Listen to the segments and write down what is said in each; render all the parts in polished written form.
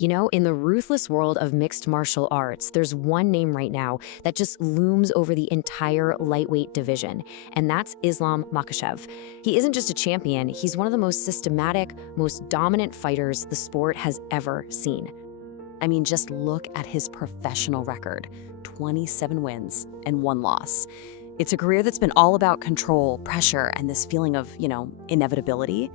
You know, in the ruthless world of mixed martial arts, there's one name right now that just looms over the entire lightweight division, and that's Islam Makhachev. He isn't just a champion, he's one of the most systematic, most dominant fighters the sport has ever seen. I mean, just look at his professional record, 27 wins and 1 loss. It's a career that's been all about control, pressure, and this feeling of, inevitability.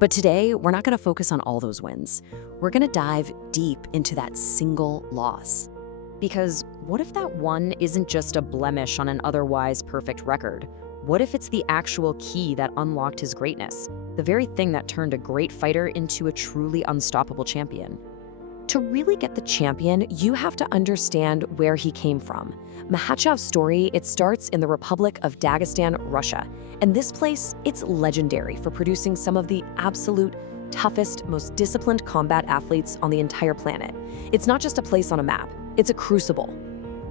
But today, we're not going to focus on all those wins. We're going to dive deep into that single loss. Because what if that one isn't just a blemish on an otherwise perfect record? What if it's the actual key that unlocked his greatness? The very thing that turned a great fighter into a truly unstoppable champion? To really get the champion, you have to understand where he came from. Makhachev's story, it starts in the Republic of Dagestan, Russia. And this place, it's legendary for producing some of the absolute toughest, most disciplined combat athletes on the entire planet. It's not just a place on a map, it's a crucible.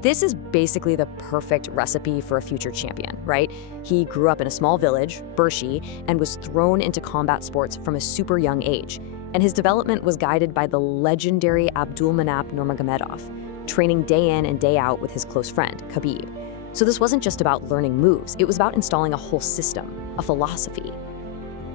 This is basically the perfect recipe for a future champion, right? He grew up in a small village, Bershi, and was thrown into combat sports from a super young age. And his development was guided by the legendary Abdulmanap Nurmagomedov, training day in and day out with his close friend, Khabib. So this wasn't just about learning moves, it was about installing a whole system, a philosophy.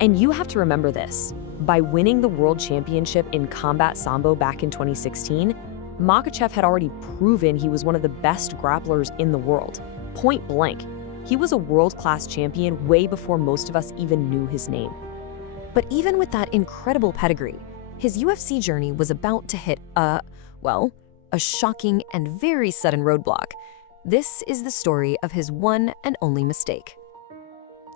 And you have to remember this. By winning the World Championship in Combat Sambo back in 2016, Makhachev had already proven he was one of the best grapplers in the world. Point blank. He was a world-class champion way before most of us even knew his name. But even with that incredible pedigree, his UFC journey was about to hit a shocking and very sudden roadblock. This is the story of his one and only mistake.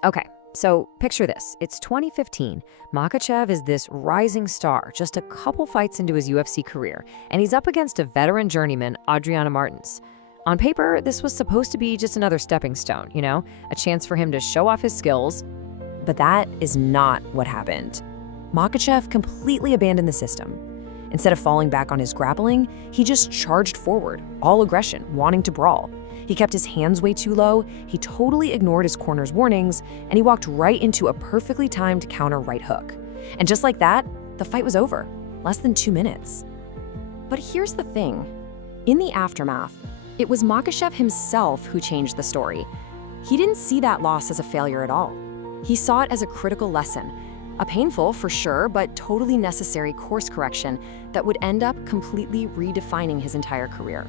Okay, so picture this. It's 2015. Makhachev is this rising star, just a couple fights into his UFC career, and he's up against a veteran journeyman, Adriano Martins. On paper, this was supposed to be just another stepping stone, a chance for him to show off his skills. But that is not what happened. Makhachev completely abandoned the system. Instead of falling back on his grappling, he just charged forward, all aggression, wanting to brawl. He kept his hands way too low, he totally ignored his corner's warnings, and he walked right into a perfectly timed counter right hook. And just like that, the fight was over, less than 2 minutes. But here's the thing. In the aftermath, it was Makhachev himself who changed the story. He didn't see that loss as a failure at all. He saw it as a critical lesson, a painful, for sure, but totally necessary course correction that would end up completely redefining his entire career.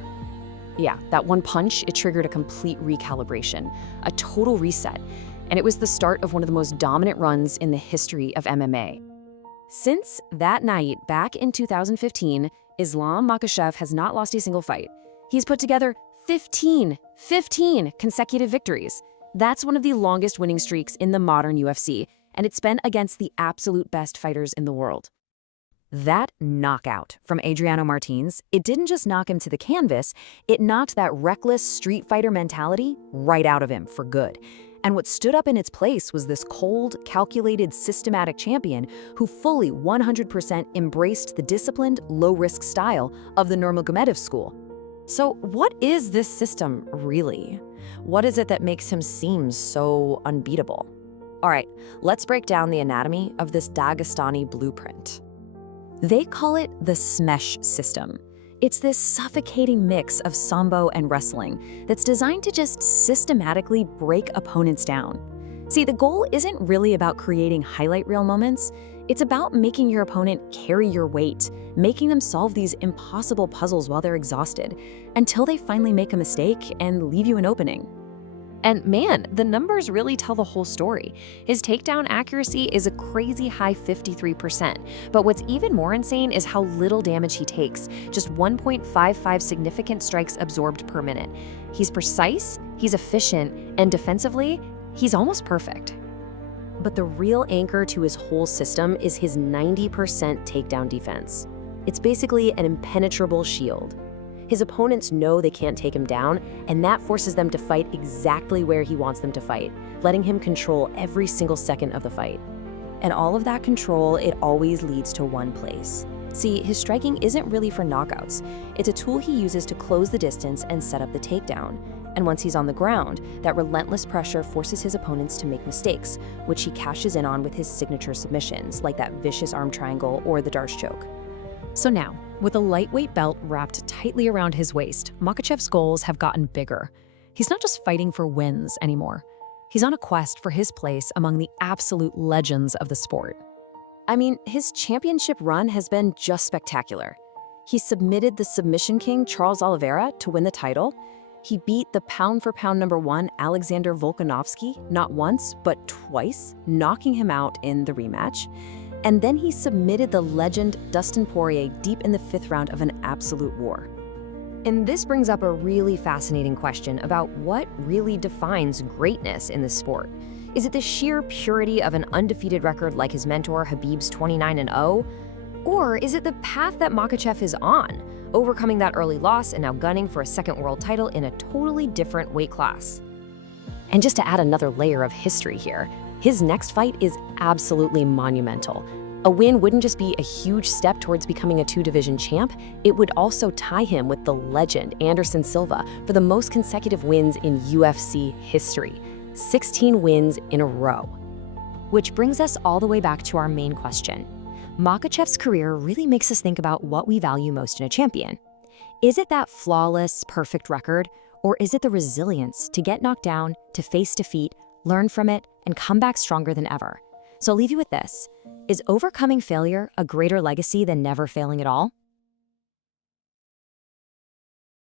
Yeah, that one punch, it triggered a complete recalibration, a total reset, and it was the start of one of the most dominant runs in the history of MMA. Since that night, back in 2015, Islam Makhachev has not lost a single fight. He's put together 15 consecutive victories. That's one of the longest winning streaks in the modern UFC, and it's been against the absolute best fighters in the world. That knockout from Adriano Martins, it didn't just knock him to the canvas, it knocked that reckless street fighter mentality right out of him for good. And what stood up in its place was this cold, calculated, systematic champion who fully 100% embraced the disciplined, low-risk style of the Nurmagomedov school. So what is this system really? What is it that makes him seem so unbeatable? All right, let's break down the anatomy of this Dagestani blueprint. They call it the Smesh system. It's this suffocating mix of sambo and wrestling that's designed to just systematically break opponents down. See, the goal isn't really about creating highlight reel moments. It's about making your opponent carry your weight, making them solve these impossible puzzles while they're exhausted, until they finally make a mistake and leave you an opening. And man, the numbers really tell the whole story. His takedown accuracy is a crazy high 53%. But what's even more insane is how little damage he takes, just 1.55 significant strikes absorbed per minute. He's precise, he's efficient, and defensively, he's almost perfect. But the real anchor to his whole system is his 90% takedown defense. It's basically an impenetrable shield. His opponents know they can't take him down, and that forces them to fight exactly where he wants them to fight, letting him control every single second of the fight. And all of that control, it always leads to one place. See, his striking isn't really for knockouts. It's a tool he uses to close the distance and set up the takedown. And once he's on the ground, that relentless pressure forces his opponents to make mistakes, which he cashes in on with his signature submissions, like that vicious arm triangle or the Darce choke. So now, With a lightweight belt wrapped tightly around his waist, Makhachev's goals have gotten bigger. He's not just fighting for wins anymore. He's on a quest for his place among the absolute legends of the sport. I mean, his championship run has been just spectacular. He submitted the submission king Charles Oliveira to win the title. He beat the pound-for-pound #1 Alexander Volkanovski not once, but twice, knocking him out in the rematch. And then he submitted the legend Dustin Poirier deep in the 5th round of an absolute war. And this brings up a really fascinating question about what really defines greatness in this sport. Is it the sheer purity of an undefeated record like his mentor Khabib's 29-0? Or is it the path that Makhachev is on, overcoming that early loss and now gunning for a second world title in a totally different weight class? And just to add another layer of history here, his next fight is absolutely monumental. A win wouldn't just be a huge step towards becoming a 2-division champ, it would also tie him with the legend Anderson Silva for the most consecutive wins in UFC history, 16 wins in a row. Which brings us all the way back to our main question. Makhachev's career really makes us think about what we value most in a champion. Is it that flawless, perfect record, or is it the resilience to get knocked down, to face defeat, learn from it, and come back stronger than ever? So I'll leave you with this. Is overcoming failure a greater legacy than never failing at all?